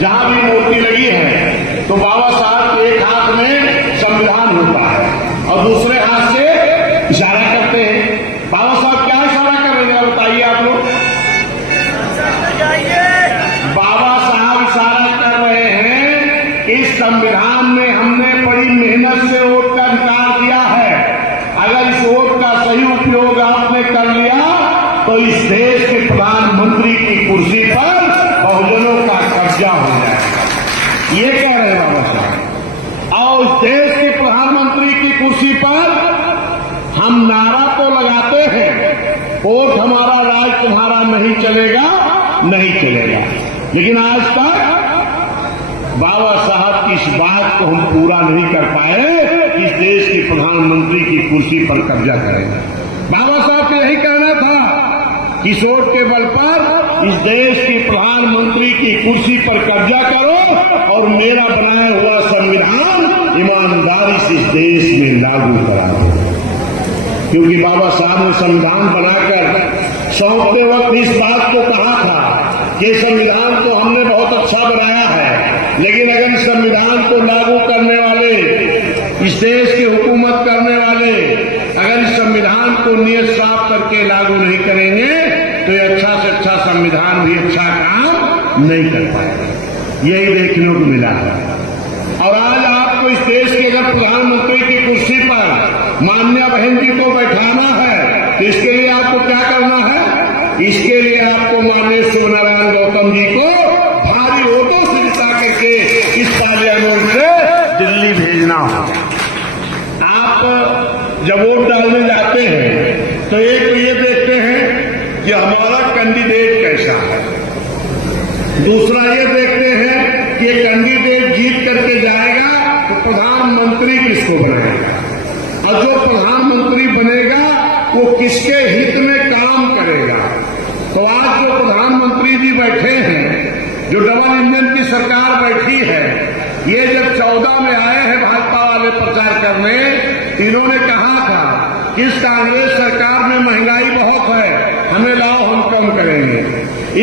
जहां भी मूर्ति लगी है तो बाबा साहब के एक हाथ में संविधान होता है और दूसरे हाथ से इशारा करते हैं। बाबा साहब क्या इशारा कर रहे हैं बताइए आप लोग। बाबा साहब इशारा कर रहे हैं कि इस संविधान में हमने बड़ी मेहनत से वोट का अधिकार दिया है। अगर इस वोट का सही उपयोग आपने कर लिया तो इस देश के प्रधानमंत्री की कुर्सी पर बहुजनों का कब्जा हो जाएगा। ये कह रहे हैं बाबा साहब। और इस देश के प्रधानमंत्री की कुर्सी पर हम नारा तो लगाते हैं, वोट हमारा राज तुम्हारा नहीं चलेगा, नहीं चलेगा, लेकिन आज तक बाबा साहब की इस बात को हम पूरा नहीं कर पाए कि इस देश के प्रधानमंत्री की कुर्सी पर कब्जा करेंगे। बाबा साहब का यही कहना था कि वोट के बल पर इस देश के प्रधानमंत्री की कुर्सी पर कब्जा करो और मेरा बनाया हुआ संविधान ईमानदारी से इस देश में लागू करा दो। क्योंकि बाबा साहब ने संविधान बनाकर सौंपते वक्त इस बात को कहा था कि संविधान तो हमने बहुत अच्छा बनाया है, लेकिन अगर इस संविधान को लागू करने वाले, इस देश की हुकूमत करने वाले अगर इस संविधान को नियत साफ करके लागू नहीं करेंगे तो ये अच्छा से अच्छा संविधान भी अच्छा काम नहीं कर पाएगा। यही देखने को मिला है। और आज आपको इस देश के अगर प्रधानमंत्री की कुर्सी पर मान्या बहन जी को बैठाना है तो इसके लिए आपको क्या करना है? इसके लिए आपको माननीय शिवनारायण गौतम जी को भारी वोटों से जिता करके इस पार्लियामेंट से दिल्ली भेजना होगा। आप जब वोट डालने जाते हैं तो एक तो ये देखते हैं कि हमारा कैंडिडेट कैसा है, दूसरा ये देखते हैं कि कैंडिडेट जीत करके जाएगा तो प्रधानमंत्री किसको बनाएगा, और जो प्रधानमंत्री बनेगा वो किसके हित में काम करेगा। तो आज जो प्रधानमंत्री जी बैठे हैं, जो डबल इंजन की सरकार बैठी है, ये जब 14 में आए हैं भाजपा वाले प्रचार करने, इन्होंने कहा था कि इस कांग्रेस सरकार में महंगाई बहुत है, हमें लाओ हम कम करेंगे।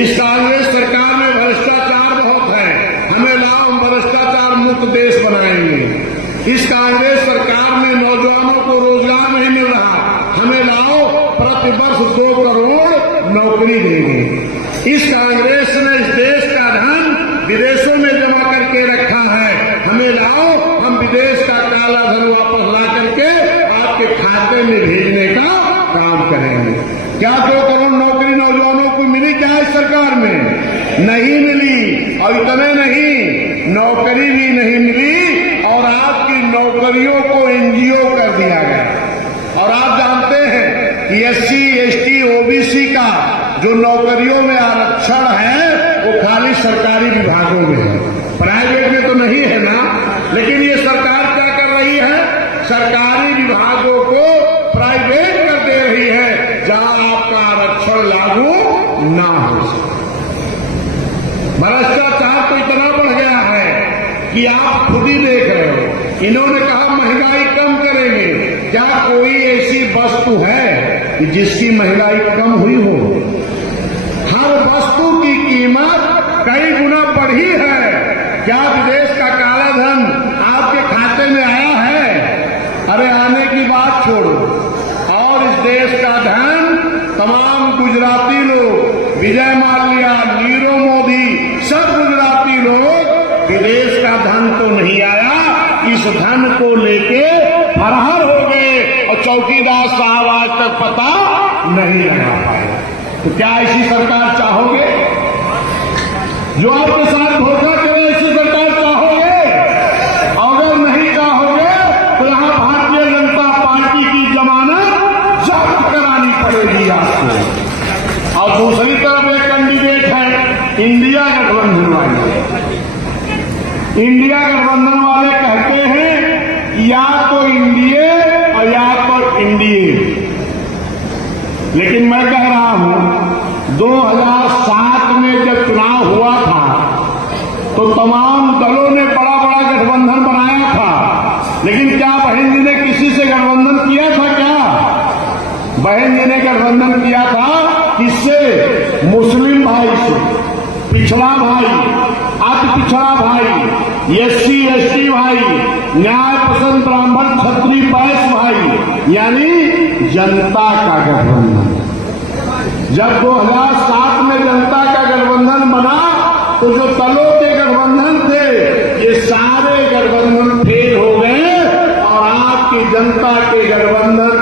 इस कांग्रेस सरकार में भ्रष्टाचार बहुत है, हमें लाओ हम भ्रष्टाचार मुक्त देश बनाएंगे। इस कांग्रेस सरकार में नौजवानों को रोजगार नहीं मिल रहा, हमें लाओ प्रतिवर्ष 2 करोड़ नौकरी देंगे। इस कांग्रेस ने इस देश का धन विदेशों में जमा करके रखा है, हमें लाओ हम विदेश का काला धन वापस ला करके आपके खाते में भेजने का काम करेंगे। क्या 2 करोड़ नौकरी नौजवानों को मिली क्या इस सरकार में? नहीं मिली। और इतने नहीं, नौकरी भी नहीं मिली और आपकी नौकरियों को एनजीओ कर दिया गया। और आप जानते हैं कि SC, ST, OBC का जो नौकरियों में आरक्षण है वो खाली सरकारी विभागों में है, प्राइवेट में तो नहीं है ना। लेकिन ये सरकार क्या कर रही है? सरकारी विभागों को प्राइवेट कर दे रही है जहां आपका आरक्षण लागू ना हो सके। भ्रष्टाचार तो इतना बढ़ गया है कि आप खुद ही देख रहे हो। इन्होंने कहा महंगाई कम करेंगे, क्या कोई ऐसी वस्तु है कि जिसकी महंगाई कम हुई हो? हर वस्तु की कीमत कई गुना बढ़ी है। क्या विदेश का काला धन आपके खाते में आया है? अरे आने की बात छोड़ो। और इस देश का धन तमाम गुजराती लोग, विजय माल्या, नीरव मोदी, सब गुजराती लोग, विदेश का धन तो नहीं आया, इस धन को लेके फरार हो गए और चौकीदार साहब आज तक पता नहीं लगा पाए। तो क्या ऐसी सरकार चाहोगे जो आपके साथ धोखा करे? ऐसी सरकार चाहोगे? अगर नहीं चाहोगे तो यहां भारतीय जनता पार्टी की जमानत जब्त करानी पड़ेगी आपको। और दूसरी तरफ एक कैंडिडेट है इंडिया गठबंधन वाले। इंडिया गठबंधन वाले कहते हैं या तो इंडिया और या तो इंडिया। लेकिन मैं कह रहा हूं 2007 में जब चुनाव हुआ था तो तमाम दलों ने बड़ा बड़ा गठबंधन बनाया था, लेकिन क्या बहन जी ने किसी से गठबंधन किया था? क्या बहन जी ने गठबंधन किया था? किससे? मुस्लिम भाई से, पिछड़ा भाई, अति पिछड़ा SC ST भाई, न्याय पसंद ब्राह्मण क्षत्रिय वैश्य भाई, यानी जनता का गठबंधन। जब 2007 में जनता का गठबंधन बना तो जो दलों के गठबंधन थे ये सारे गठबंधन फेल हो गए और आपकी जनता के गठबंधन